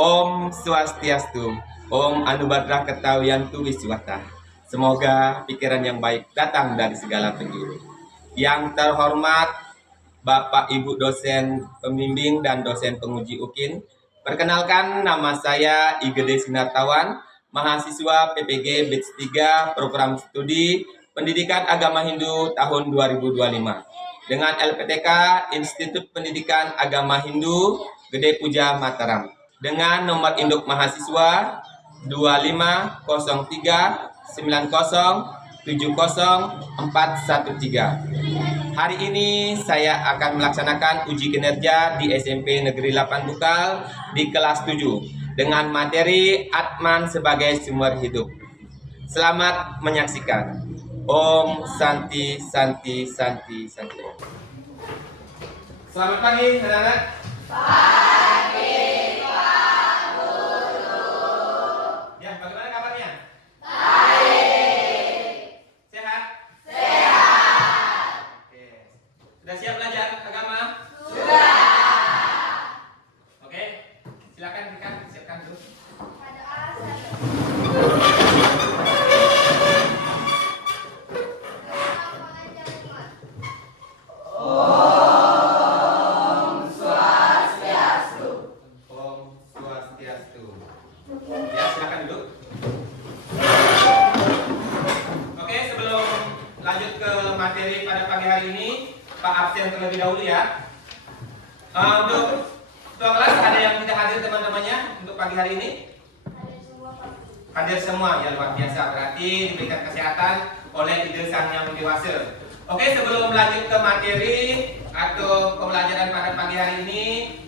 Om Swastiastu, Om Anubarah Ketawiantu Wiswata. Semoga pikiran yang baik datang dari segala penjuru. Yang terhormat Bapak Ibu dosen pembimbing dan dosen penguji UKIN, perkenalkan nama saya Igede Sinartawan, mahasiswa PPG Batch 3 Program Studi Pendidikan Agama Hindu tahun 2025 dengan LPTK Institut Pendidikan Agama Hindu Gede Puja Mataram dengan nomor induk mahasiswa 250390704113. Hari ini saya akan melaksanakan uji kinerja di SMP Negeri 8 Bukal di kelas 7 dengan materi Atman sebagai sumber hidup. Selamat menyaksikan. Om Santi Santi Santi Santi. Selamat pagi anak-anak. Pagi Pak Guru. Ya, bagaimana kabarnya? Baik. Sehat? Sehat. Oke. Sudah siap belajar agama? Sudah. Oke. Silakan Rika, siapkan dulu. Ya, silakan duduk. Oke, sebelum lanjut ke materi pada pagi hari ini, Pak absen terlebih dahulu ya. Untuk ketua kelas ada yang tidak hadir teman-temannya untuk pagi hari ini? Hadir semua, ya luar biasa. Berarti diberikan kesehatan oleh ide sang yang dewasa. Oke, sebelum lanjut ke materi atau pembelajaran pada pagi hari ini,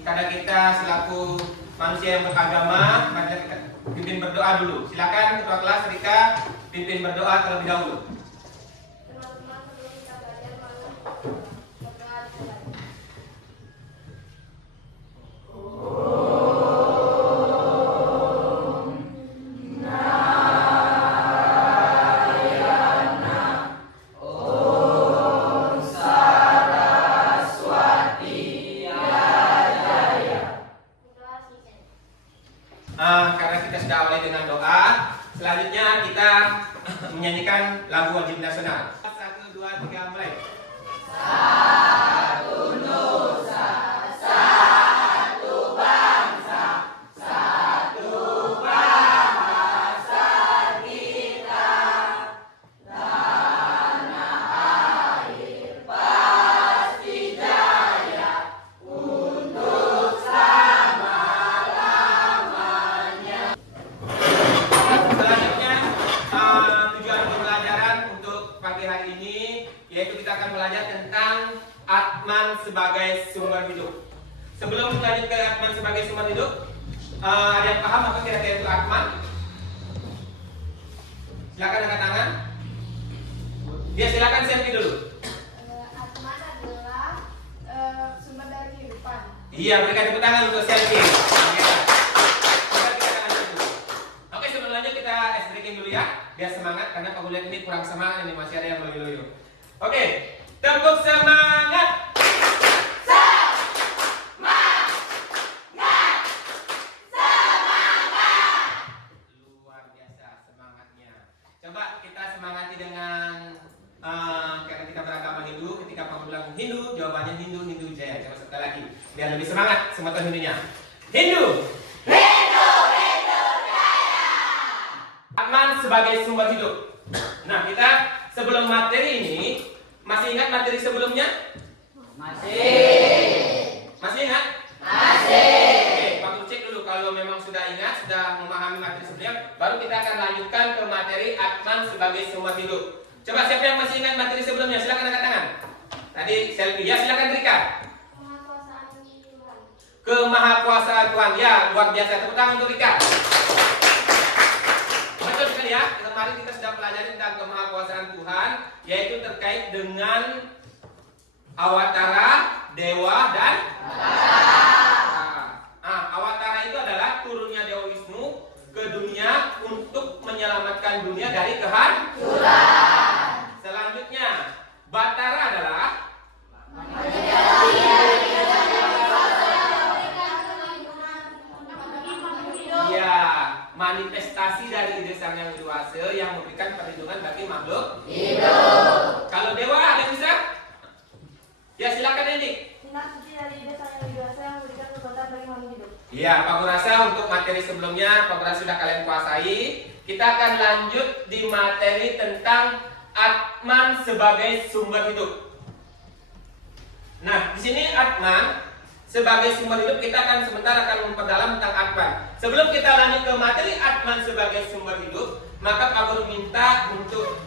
karena kita selaku manusia yang beragama, mari kita pimpin berdoa dulu. Silakan ketua kelas Rika pimpin berdoa terlebih dahulu. Teman-teman, sebelum kita belajar berdoa dulu. Karena kita sudah awali dengan doa, selanjutnya kita menyanyikan lagu wajib nasional. 1, 2, 3, mulai. Selanjutnya tujuan pembelajaran untuk pagi hari ini yaitu kita akan belajar tentang Atman sebagai sumber hidup. Sebelum lanjut ke Atman sebagai sumber hidup, ada yang paham apa kira-kira itu Atman? Silakan angkat tangan. Ya, silakan selfie dulu. Atman adalah sumber dari kehidupan. Iya, berikan tepuk tangan untuk selfie. Ya. Coba kita lanjut dulu. Oke, sebelum lanjut kita breaking dulu ya, biar semangat karena Pak Bulan ini kurang semangat ini, masih ada yang loyo-loyo. Oke, tepuk semangat. Luar biasa semangatnya. Coba kita semangati dengan karena kita beragama Hindu, ketika Pak bilang Hindu, jawabannya Hindu, Hindu Jaya. Coba sekali lagi, biar lebih semangat semua Hindunya. Hindu. Atman sebagai sumber hidup. Nah, kita sebelum materi ini masih ingat materi sebelumnya? Masih ingat? Oke, Pak Guru cek dulu kalau memang sudah ingat, sudah memahami materi sebelumnya, baru kita akan lanjutkan ke materi Atman sebagai sumber hidup. Coba siapa yang masih ingat materi sebelumnya? Silakan angkat tangan. Tadi selfie ya, silakan Rika. Kemahakuasaan Tuhan. Kemahakuasaan Tuhan. Ya, luar biasa. Tepuk tangan untuk Rika. Betul sekali ya. Kemarin kita sudah pelajari tentang kemahakuasaan Tuhan, yaitu terkait dengan awatara, dewa, dan awatara itu adalah turunnya Dewa Wisnu ke dunia untuk menyelamatkan dunia dari kehancuran. Selanjutnya, Batara adalah manifestasi dari ide Sang Yang Widi Wase yang memberikan perlindungan bagi makhluk hidup. Kalau dewa ada yang bisa? Ya silakan Edik. Tindak suci dari ide Sang Yang Widi Wase yang memberikan kekuatan bagi makhluk hidup. Ya, Pak Gurasa untuk materi sebelumnya Pak Gurasa sudah kalian kuasai. Kita akan lanjut di materi tentang Atman sebagai sumber hidup. Nah, di sini Atman sebagai sumber hidup kita akan sebentar akan memperdalam tentang Atman. Sebelum kita lanjut ke materi Atman sebagai sumber hidup, maka Pak Guru minta untuk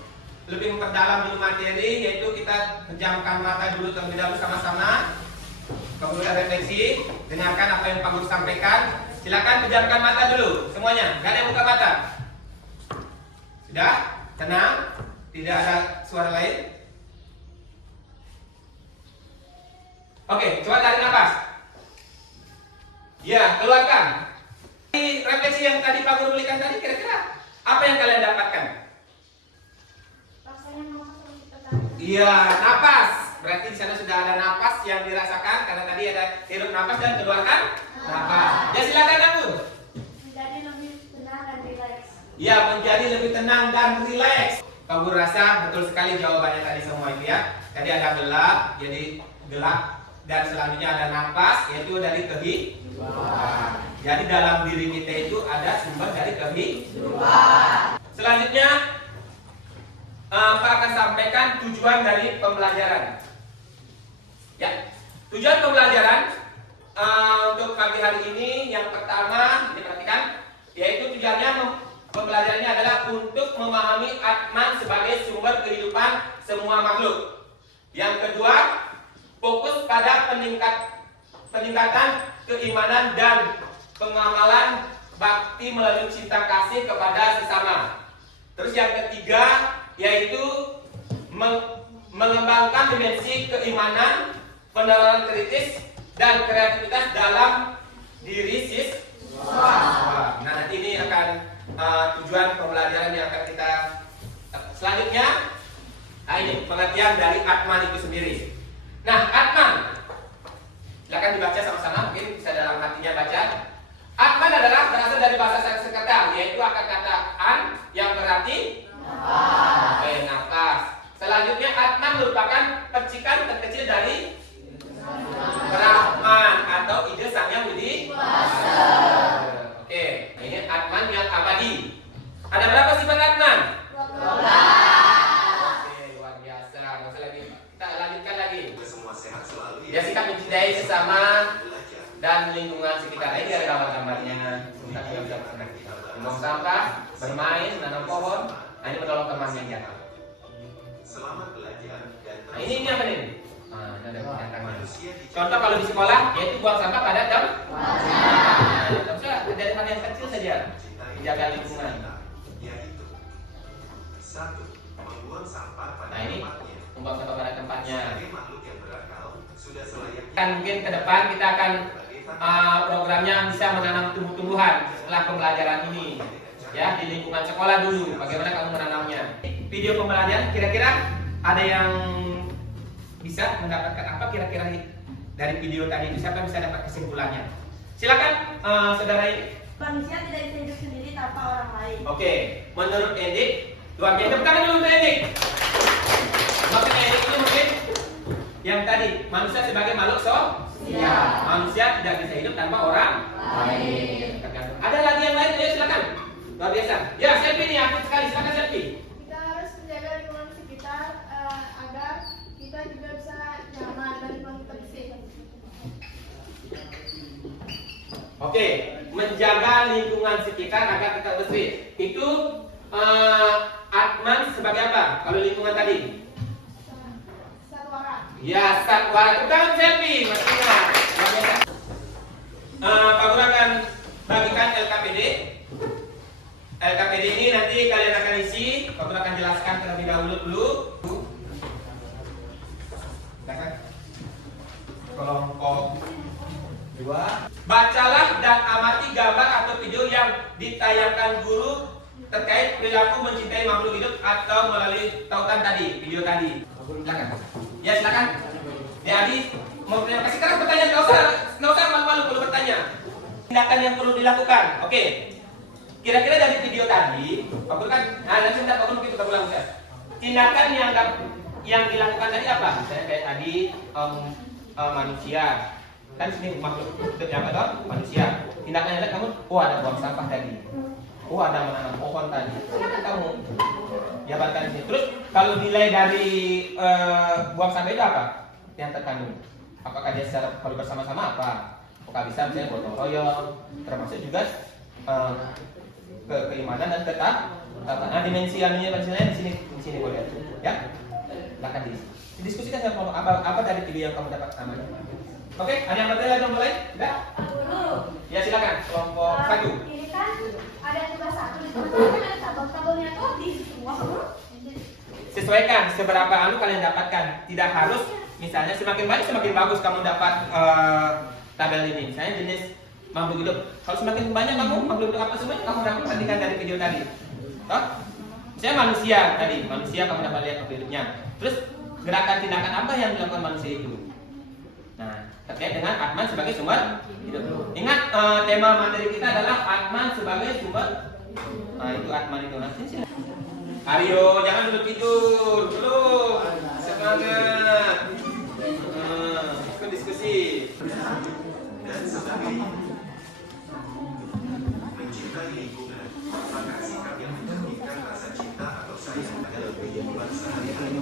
lebih memperdalam dulu materi, yaitu kita pejamkan mata dulu terlebih dahulu sama-sama. Pak Guru refleksi, dengarkan apa yang Pak Guru sampaikan. Silakan pejamkan mata dulu semuanya. Gak ada yang buka mata. Sudah? Tenang? Tidak ada suara lain? Oke, coba tarik nafas. Ya, keluarkan. Di refleksi yang tadi Pak Guru berikan tadi, kira-kira apa yang kalian dapatkan? Rasanya nafas yang kita tarik. Iya, napas. Berarti di sana sudah ada napas yang dirasakan karena tadi ada hirup napas dan keluarkan napas. Ya silakan Anggun. Menjadi lebih tenang dan rileks. Ya, menjadi lebih tenang dan rileks. Pak Guru rasa betul sekali jawabannya tadi semua itu ya. Tadi ada gelap, jadi gelap. Dan selanjutnya ada napas, yaitu dari kehidupan. Jadi dalam diri kita itu ada sumber dari kehidupan. Selanjutnya Pak akan sampaikan tujuan dari pembelajaran. Ya, tujuan pembelajaran untuk pagi hari ini yang pertama diperhatikan, yaitu tujuannya pembelajarannya adalah untuk memahami Atman sebagai sumber kehidupan semua makhluk. Yang kedua, fokus pada peningkatan keimanan dan pengamalan bakti melalui cinta kasih kepada sesama. Terus yang ketiga yaitu mengembangkan dimensi keimanan, penalaran kritis dan kreativitas dalam diri siswa. Nah, nanti ini akan tujuan pembelajaran yang akan kita selanjutnya. Nah, ini pengertian dari Atman itu sendiri. Nah, Atman, silakan dibaca sama-sama, mungkin bisa dalam hatinya baca. Atman adalah berasal dari bahasa Sanskerta, yaitu akar kata an yang berarti nafas. Oke, nafas. Selanjutnya Atman merupakan percikan terkecil dari Brahman atau ide Sang Yang Widi Wase. Oke, ini Atman yang abadi. Ada berapa sifat Atman? 12. Oke, luar biasa. Nggak usah lagi. Kita lanjutkan lagi. Ya, sikap mencintai sesama dan lingkungan sekitar. Ini ada gambar-gambarnya. Kita bisa membuang sampah, bermain, menanam pohon. Nah, ini menolong teman yang jatuh. Nah, ini apa nih? Nah, ini ada binatangnya. Contoh kalau di sekolah, yaitu buang sampah pada jam. Nah, dari hal yang kecil saja, menjaga lingkungan. Nah, ini membuang sampah pada tempatnya. Kan mungkin ke depan kita akan programnya bisa menanam tumbuh-tumbuhan setelah pembelajaran ini. Ya, di lingkungan sekolah dulu. Bagaimana kamu menanamnya? Video pembelajaran kira-kira ada yang bisa mendapatkan apa kira-kira dari video tadi? Siapa yang bisa dapat kesimpulannya? Silakan, saudara ini. Manusia tidak bisa hidup sendiri tanpa orang lain. Oke, menurut Edik, luar biasa. Tepuk tangan dulu untuk Edik. Maksud Edik itu mungkin yang tadi, manusia sebagai makhluk sosial. Manusia tidak bisa hidup tanpa orang lain. Ada lagi yang lain? Ayo silakan. Luar biasa. Ya, selfie nih, aktif sekali. Silakan selfie. Kita harus menjaga lingkungan sekitar agar kita juga bisa nyaman dan lingkungan kita bersih. Oke, menjaga lingkungan sekitar agar tetap bersih. Itu Atman sebagai apa? Kalau lingkungan tadi? Satwara. Ya, satwara. Tukang selfie, Mas Ingat. Luar biasa. Pak Guru akan bagikan LKPD. LKPD ini nanti kalian akan isi. Pak Guru akan jelaskan terlebih dahulu dulu. Silakan. Kelompok 2. Bacalah dan amati gambar atau video yang ditayangkan guru terkait perilaku mencintai makhluk hidup atau melalui tautan tadi, video tadi. Silakan. Ya, silakan. Ya, Adi, mau berterima kasih. Sekarang pertanyaan, nggak usah malu-malu perlu bertanya. Tindakan yang perlu dilakukan. Oke. Kira-kira dari video tadi, Bapak kan, nanti kita Bapak kita ulang ya. Tindakan yang dilakukan tadi apa? Misalnya kayak tadi manusia, kan sini makhluk hidup yang apa dong? Manusia. Tindakan yang kamu, ada buang sampah tadi, ada menanam pohon tadi. Silakan kamu jabarkan di sini. Terus kalau nilai dari buang sampah itu apa? Yang terkandung? Apakah dia secara kalau bersama-sama apa? Apakah bisa misalnya gotong royong, termasuk juga keimanan dan dimensi anunya di sini boleh ya. Silakan didiskusikan sama apa dari video yang kamu dapat namanya. Oke, ada yang bertanya lagi mulai? Enggak? Guru. Ya silakan kelompok 1. Ini kan ada tugas 1 di teman-teman ada tabel-tabelnya tuh di semua guru. Sesuaikan seberapa kalian dapatkan. Tidak harus misalnya semakin banyak semakin bagus kamu dapat tabel ini. Misalnya jenis makhluk hidup. Kalau semakin banyak kamu makhluk hidup apa semuanya kamu dapat perhatikan dari video tadi. Toh? Misalnya manusia kamu dapat lihat makhluk hidupnya. Terus gerakan tindakan apa yang dilakukan manusia itu? Nah, terkait dengan Atman sebagai sumber hidup. Ingat tema materi kita adalah Atman sebagai sumber. Nah, itu Atman itu nanti sih. Aryo, jangan duduk tidur. Belum. Semangat. Ikut diskusi. Mencintai lingkungan, apakah sikap yang mencerminkan rasa cinta atau sayang dalam kehidupan sehari-hari?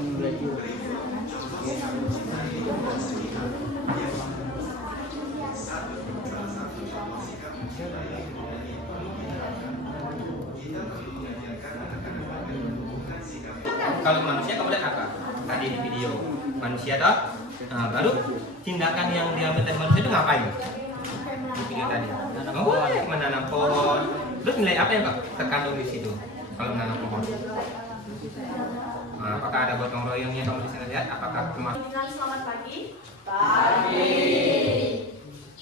Contoh sikap mencintai lingkungan sekitar. Satu, salah satu contoh sikap mencintai lingkungan yang perlu kita lakukan. Kita perlu mengajarkan anak-anak agar menumbuhkan sikap. Kalau manusia kamu lihat apa? Tadi di video manusia toh. Nah, baru tindakan yang diambil dari manusia itu ngapain? Di video tadi. Menanam pohon. Terus nilai apa yang terkandung di situ? Kalau menanam pohon. Nah, apakah ada gotong royongnya kamu di sana lihat? Apakah termasuk? Selamat pagi. Pagi.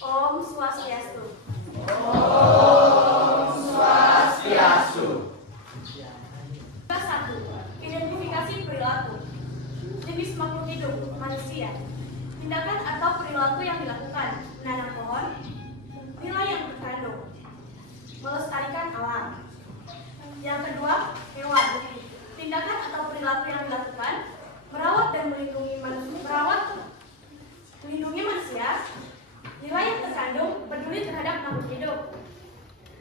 Om Swastiastu. Om Swastiastu. Kelas 1. Identifikasi perilaku. Jenis makhluk hidup, manusia. Tindakan atau perilaku yang dilakukan. Menanam pohon. Nilai yang terkandung. Melestarikan alam. Yang kedua, hewan. Tindakan atau perilaku yang dilakukan. Merawat dan melindungi manusia. Nilai yang terkandung peduli terhadap makhluk hidup.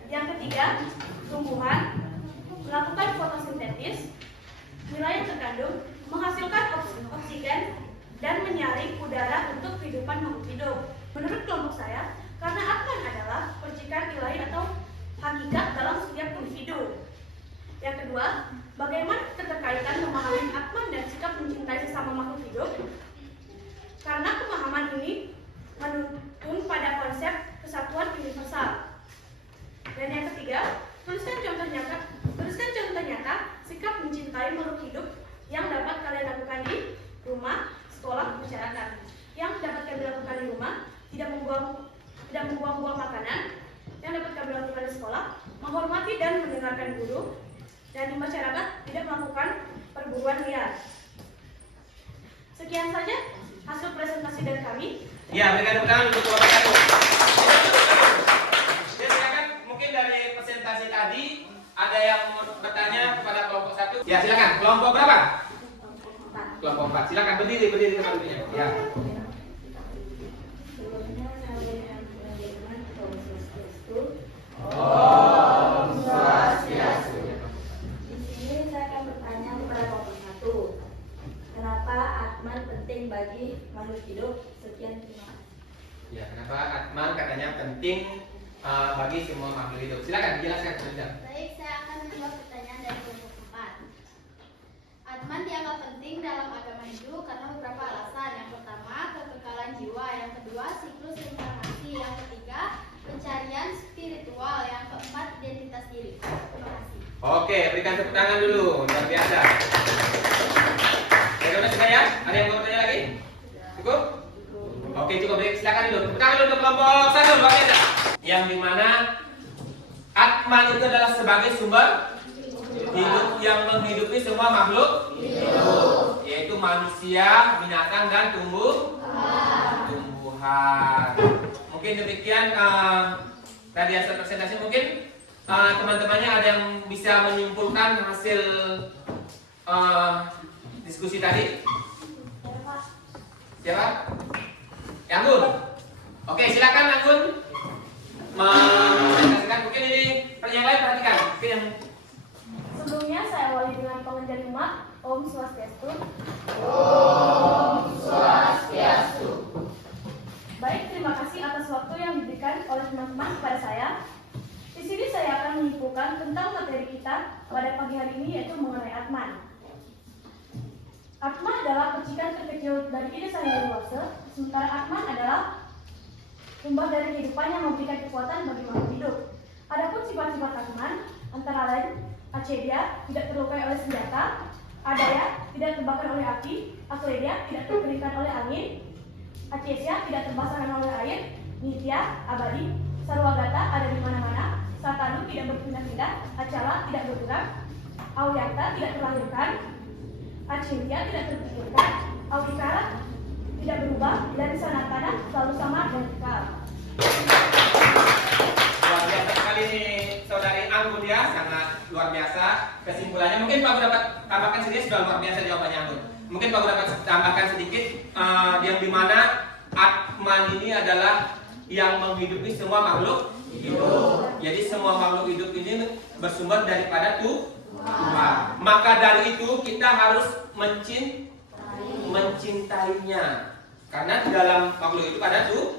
Yang ketiga, tumbuhan. Melakukan fotosintesis. Nilai yang terkandung menghasilkan oksigen dan menyaring udara untuk kehidupan makhluk hidup. Menurut kelompok saya, karena Atman adalah percikan ilahi atau hakikat dalam setiap individu. Yang kedua, bagaimana keterkaitan memahami Atman dan sikap mencintai sesama makhluk hidup? Karena pemahaman ini menuntun pada konsep kesatuan universal. Dan yang ketiga, tuliskan contoh nyata sikap mencintai makhluk hidup yang dapat kalian lakukan di rumah, sekolah, masyarakat. Yang dapat kalian lakukan di rumah, tidak membuang-buang makanan. Yang dapat kalian lakukan di sekolah, menghormati dan mendengarkan guru. Dan di masyarakat, tidak melakukan perburuan liar. Sekian saja hasil presentasi dari kami. Ya, berikan tepuk tangan untuk kelompok 1. Ya, silakan mungkin dari presentasi tadi ada yang mau bertanya kepada kelompok 1. Ya, silakan. Kelompok berapa? Kelompok 4. Silakan berdiri tempat duduknya. Ya. Om Swastiastu. Di sini saya akan bertanya kepada kelompok 1. Kenapa Atman penting bagi makhluk hidup? Sekian, terima kasih. Ya, kenapa Atman katanya penting bagi semua makhluk hidup? Silakan dijelaskan sebentar. Baik, saya akan menjawab pertanyaan dari kelompok 4. Atman dianggap penting dalam agama Hindu karena beberapa alasan. Yang pertama, kekekalan jiwa. Yang kedua, siklus reinkarnasi. Yang ketiga, pencarian spiritual. Yang keempat, identitas diri. Terima kasih. Oke, berikan tepuk tangan dulu. Luar biasa. Bagaimana sudah ya? Ada yang mau bertanya lagi? Cukup? Oke, cukup. Silakan dulu. Tepuk tangan dulu untuk kelompok 1. Luar biasa. Yang dimana Atman itu adalah sebagai sumber hidup yang menghidupi semua makhluk hidup, yaitu manusia, binatang, dan tumbuhan. Mungkin demikian tadi hasil presentasi. Mungkin teman-temannya ada yang bisa menyimpulkan hasil diskusi tadi? Siapa? Anggun. Oke, silakan Anggun. Menjelaskan mungkin ini yang lain perhatikan. Mungkin yang Sebelumnya saya awali dengan pengajian umat. Om Swastiastu. Baik, terima kasih atas waktu yang diberikan oleh teman-teman kepada saya. Di sini saya akan menyimpulkan tentang materi kita pada pagi hari ini, yaitu mengenai Atman. Atman adalah percikan terkecil dari ide saya dewasa, sementara Atman adalah tumbah dari kehidupan yang memberikan kekuatan bagi makhluk hidup. Adapun sifat-sifat Atman antara lain Acedia, tidak terlukai oleh senjata; Adaya, tidak terbakar oleh api; Akledia, tidak terkeringkan oleh angin; Acesia, tidak terbasahkan oleh air; Nitya, abadi; Sarwagata, ada di mana-mana; Satanu, tidak berpindah-pindah; Acala, tidak bergerak; Awyanta, tidak terlahirkan; Acintya, tidak terpikirkan; Awikara, tidak berubah; dan Sanatana, selalu sama dan kekal. luar biasa sekali nih saudari Anggun ya, sangat luar biasa kesimpulannya. Mungkin Pak Guru dapat tambahkan sedikit, sudah luar biasa jawabannya Anggun. Mungkin Pak Guru dapat tambahkan sedikit yang dimana Atman ini adalah yang menghidupi semua makhluk hidup. Jadi semua makhluk hidup ini bersumber daripada Tuhan. Maka dari itu kita harus mencintainya. Karena di dalam makhluk hidup ada Tuhan.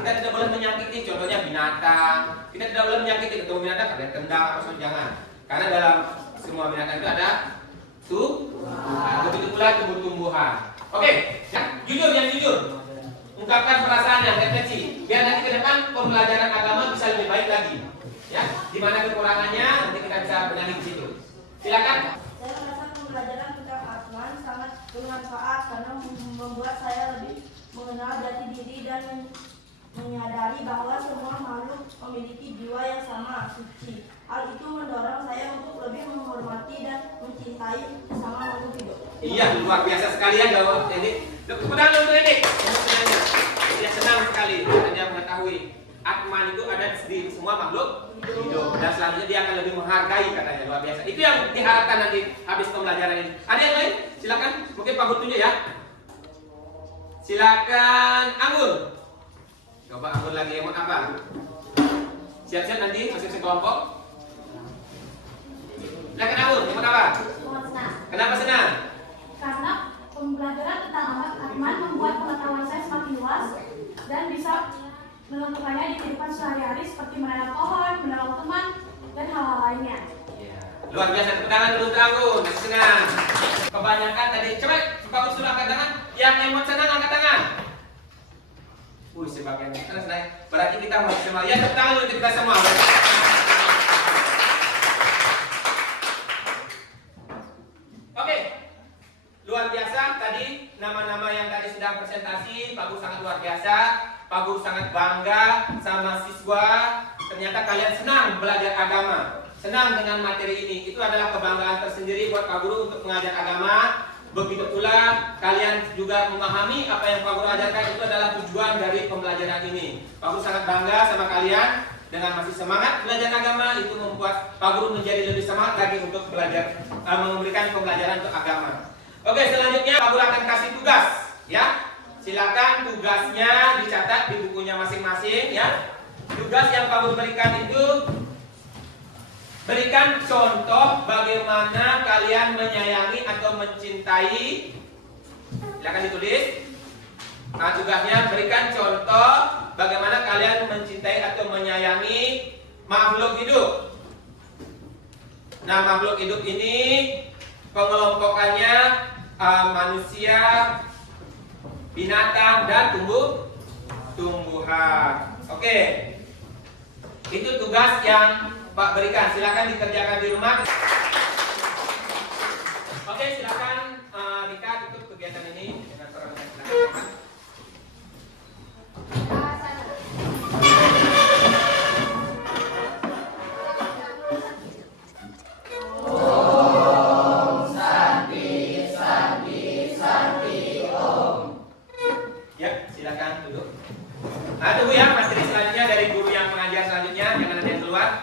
Kita tidak boleh menyakiti, contohnya binatang. Kita tidak boleh menyakiti, ketemu binatang ada tendang apa jangan. Karena dalam semua binatang itu ada Tuhan. Begitu pula tumbuh-tumbuhan. Oke, jujur, yang jujur. Ungkapkan perasaannya, refleksi. Biar nanti ke depan pembelajaran agama bisa lebih baik lagi. Ya, di mana kekurangannya nanti kita bisa benahi di situ. Silakan. Saya merasa pembelajaran tentang Atman sangat bermanfaat karena membuat saya lebih mengenal jati diri dan menyadari bahwa semua makhluk memiliki jiwa yang sama, suci. Hal itu mendorong saya untuk lebih menghormati dan mencintai sesama makhluk hidup. Iya, luar biasa sekali ya jawab ini. Kemudian untuk ini, dia senang sekali karena dia mengetahui Atman itu ada di semua makhluk hidup dan selanjutnya dia akan lebih menghargai, katanya. Luar biasa. Itu yang diharapkan nanti habis pembelajaran ini. Ada yang lain? Silakan. Mungkin Pak Guru tunjuk ya. Silakan Anggun. Coba Anggun lagi emot apa? Siap-siap nanti masuk kelompok. Silakan Anggun, emot apa? Kenapa senang? Karena pembelajaran tentang Atman membuat pengetahuan saya semakin luas dan bisa menentukannya di kehidupan sehari-hari seperti menanam pohon, menolong teman, dan hal-hal lainnya. Ya. Luar biasa, tepuk tangan dulu untuk Anggun. Masih senang. Kebanyakan tadi. Coba Pak Guru suruh angkat tangan. Yang emot senang angkat tangan. Sebagian terus naik. Berarti kita maksimal. Ya, tepuk tangan dulu untuk kita semua. Oke. Luar biasa tadi nama-nama yang tadi sudah presentasi. Pak Guru sangat luar biasa. Pak Guru sangat bangga sama siswa. Ternyata kalian senang belajar agama, senang dengan materi ini. Itu adalah kebanggaan tersendiri buat Pak Guru untuk mengajar agama. Begitu pula kalian juga memahami apa yang Pak Guru ajarkan, itu adalah tujuan dari pembelajaran ini. Pak Guru sangat bangga sama kalian. Dengan masih semangat belajar agama, itu membuat Pak Guru menjadi lebih semangat lagi untuk belajar, memberikan pembelajaran untuk agama. Oke, selanjutnya Pak Guru akan kasih tugas, ya. Silakan tugasnya dicatat di bukunya masing-masing, ya. Tugas yang Pak Guru berikan itu, berikan contoh bagaimana kalian menyayangi atau mencintai. Silakan ditulis. Nah, tugasnya berikan contoh bagaimana kalian mencintai atau menyayangi makhluk hidup. Nah, makhluk hidup ini pengelompokannya manusia, binatang, dan tumbuhan. Oke. Itu tugas yang Pak berikan. Silakan dikerjakan di rumah.